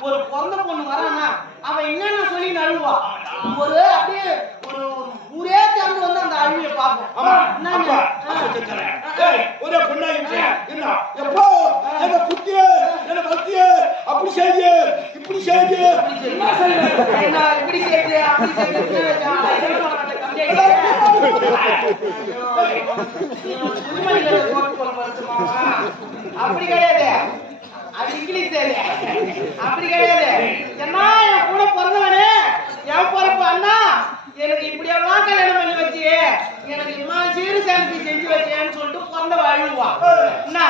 ஒரு பிறந்த பொண்ணு வரானா அவன் என்னென்ன சொல்லி அழுவா ஒரு அப்படியே ஒரு ஊரே சேர்ந்து வந்து அந்த அழுவிய ஏய் ஒரே பொண்ணாயிடுச்சு என்ன? எப்போ? என்ன குத்திய என்ன வளர்த்திய அப்படி செய்ய இப்படி என்ன இப்படி அப்படி வரட்டுமாமா? அப்படி கிடையாது. அது இங்கிலீஷ் சரி அப்படி கிடையாது. என்ன என் கூட பிறந்தவனே? என் பிறப்பு அண்ணா? எனக்கு இப்படி எல்லாம் கல்யாணம் பண்ணி வச்சு எனக்கு இம்மா சீரு சாந்தி செஞ்சு வச்சேன்னு சொல்லிட்டு பிறந்த அழுவா. என்ன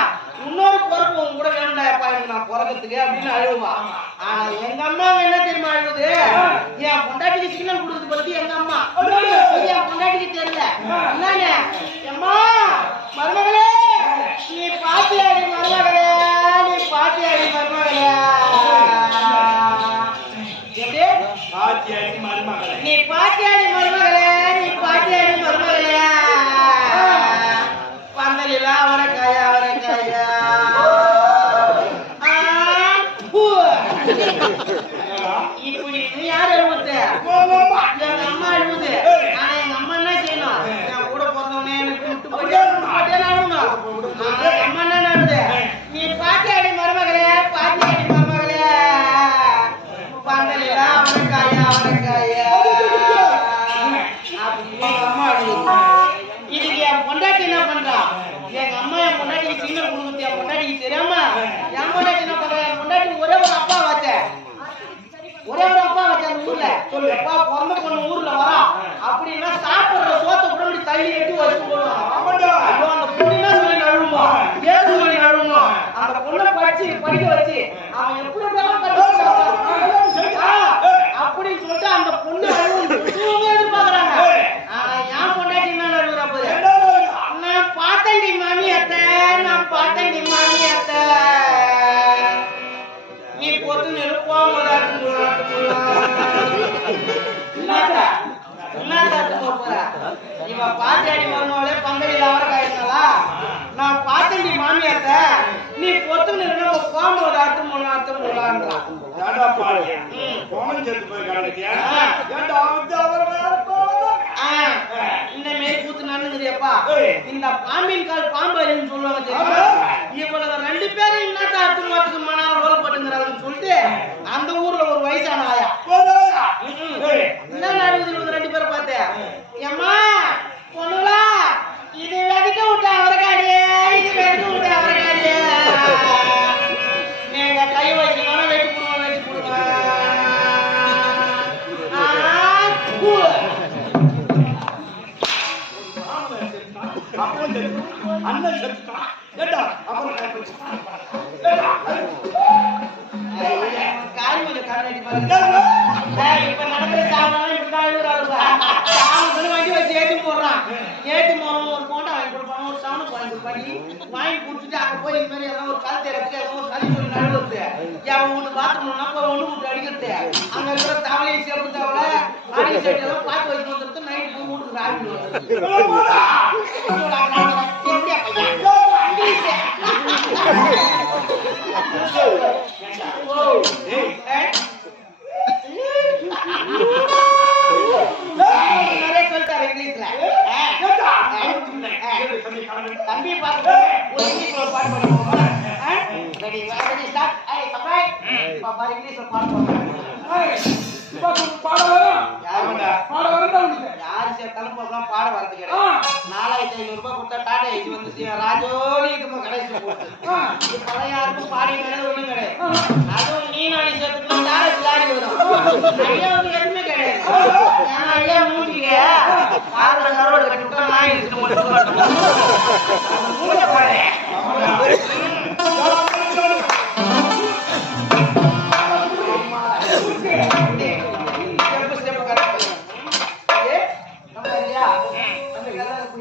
இன்னொரு பிறப்பு உன் கூட வேண்டாப்பா எனக்கு நான் பிறக்கிறதுக்கு அப்படின்னு அழுவா. ஆனா எங்க அம்மா என்ன தெரியுமா அழுவுது? என் பொண்டாட்டிக்கு சிக்னல் கொடுக்குறது பத்தி எங்க அம்மா? என் பொண்டாட்டிக்கு தெரியல. என்னன்னு எம்மா மருமகளே நீ பாத்தியாடி மருமகளே நீ பாத்தியாடி மருமகளே எப்படி ஆத்தியாடி மருமகளே நீ பாட்டியாடி மருமகளே நீ பாட்டியாடி மருமகளே பந்தலில அவரைக்காயா அவரைக்காயா ஆ, பூ. இப்படி நீ யார் எழுவுது எங்க அம்மா எழுவுது ஆனா எங்க அம்மா என்ன செய்யணும் என் கூட பிறந்தவனே எனக்கு விட்டு போயிட்டே போயிட்டே அழுவணும் ஆனா எங்க அம்மா என்ன எழுது நீ பாட்டியாடி மருமகளே பாட்டியாடி மருமகளே பந்தலில அவரைக்காயா அவரைக்காயா அப்படின்னு எங்க அம்மா அழுவுது இதுக்கு என் பொண்டாட்டி என்ன பண்றா? எங்க அம்மா என் சிக்னல் கொடுக்குறது என் பொண்டாட்டிக்கு தெரியாம? என் பொண்டாட்டி என்ன பண்றா? என் பொண்டாட்டி ஒரே ஒரு அப்பா வச்சேன் ஒரே ஒரு அப்பா வச்சேன் அந்த ஊர்ல. சொல்லு. அப்பா பிறந்த பொண்ணு ஊர்ல வரா. அப்படின்னா சாப்பிடுற சோத்தை கூட தள்ளி எட்டி வச்சு போடுவாங்க அந்த பொண்ணு என்ன சொல்லி அழுவுமா ஏன் சொல்லி அழுவுமா அந்த பொண்ணை படிச்சு படிக்க வச்சு அவன் எப்படி என்னடா போற இவ நான் பார்த்தேன்டி மாமி அத்தை நீ பொத்து நிறுவன கோம்பு ஒரு அட்டு மூணு அட்டு மூணுன்றான். கோமன் செத்து போய் கிடக்கியா ஆ. ஏண்டா அவன் அவரை வேற போதும் ஆ, இந்த மாரி கூத்து நடந்துக்குறியப்பா. இந்த பாம்பின் கால் பாம்பு அறிவுன்னு சொல்லுவாங்க. இவ்வளவு ரெண்டு பேரும் என்னத்த அத்து மாத்துக்கு மணால ரோல் போட்டுங்கிறாங்கன்னு சொல்லிட்டு ஏண்டா, அப்புறம் ஏண்டா, பாருங்க. இப்ப நடக்கிற இப்படிதான் வச்சு ஏத்தி போடுறான். ஒரு போண்டா வாங்கி கொடுப்பான், ஒரு சாவனுக்கு வாங்கி கொடுப்பான். வாங்கி கொடுத்துட்டு அங்க போய் இது மாதிரி ஏதாவது ஒரு கல் இறக்கி, ஏதோ ஒரு கல் சொல்லி நழுவுறது. அவன் ஒண்ணு bathroom போய் ஒண்ணு விட்டு அடிக்கிறது. அங்க இருக்கிற தவளையும் செருப்பு தவளை, அடிக்க செடி எல்லாம் பார்த்து வச்சு வந்துட்டு night போய் வீட்டுக்கு ராவிட்டு தம்பி, கலந்து. ஒரு இங்கிலீஷ்ல பாட்டு பாடுவோமா ரெடி ரெடி ஸ்டார்ட் பாப்பா இங்கிலீஷ்ல பாட்டு சேர்த்தாலும் போகலாம் பாட வரது கிடையாது நாலாயிரத்தி ஐநூறு ரூபாய் கொடுத்தா டாடா ஏசி வந்து ராஜோனி இது கடைசியில் போட்டு. யாருக்கும் பாடி கிடையாது ஒண்ணும் கிடையாது. அதுவும் நீ நாடி சேர்த்துக்கலாம் டாரஸ் லாரி வரும். ஐயா வந்து எதுவுமே கிடையாது. ஏன்னா ஐயா மூஞ்சிக்க காரில் கரோடு கட்டி விட்டா இருக்கு மூஞ்ச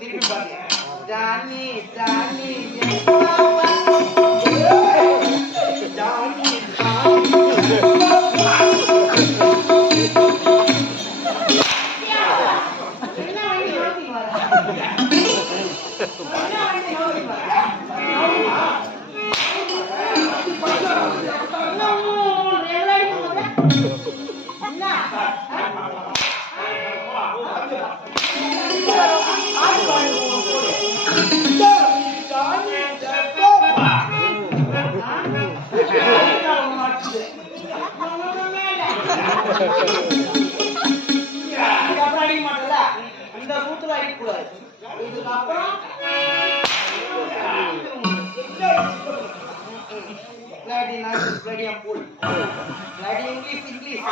திருப்பி பாருங்க. ஜானி ஜானி இதுக்கப்புறம் அடிக்க மாட்டல இந்த கூத்துல அடிக்கக்கூடாது இதுக்கப்புறம் இங்கிலீஷ் இங்கிலீஷ்